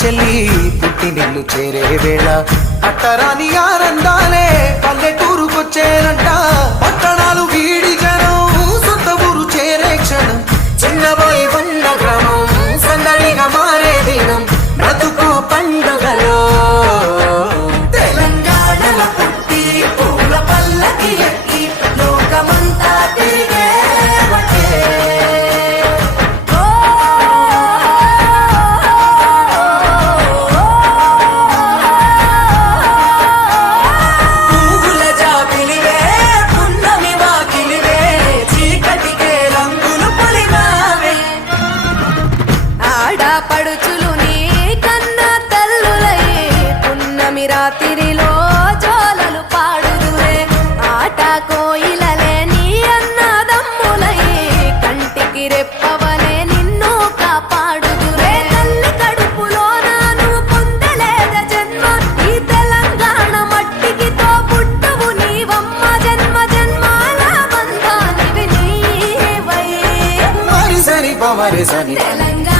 చెల్లి పుట్టినిల్లు చేరే వేళ అట్టరాని ఆనందాలే పల్లెటూరుకొచ్చేనంట పట్టణాలు వీడి జనం సొంత ఊరు చేరే క్షణం చిన్నబోయి బండ గ్రామం సందడిగా మారే దినం బ్రతుకు పండుగలో తెలంగాణల పుట్టి పూల పల్లకి ఎక్కి లోకమంతా తిరిగే రాత్రిలో జోలలు పాడుదురే ఆట కోయిలలే నీ అన్నదమ్ములై కంటికి రెప్పవలే నిన్ను కాపాడుదురే తల్లి కడుపులో నాను పొందలేద జన్మ ఈ తెలంగాణ మట్టికి తో పుట్టవు నీవమ్మ జన్మ జన్మాల బంధానివి నీవై మరి సరి పమరి సరి తెలంగాణ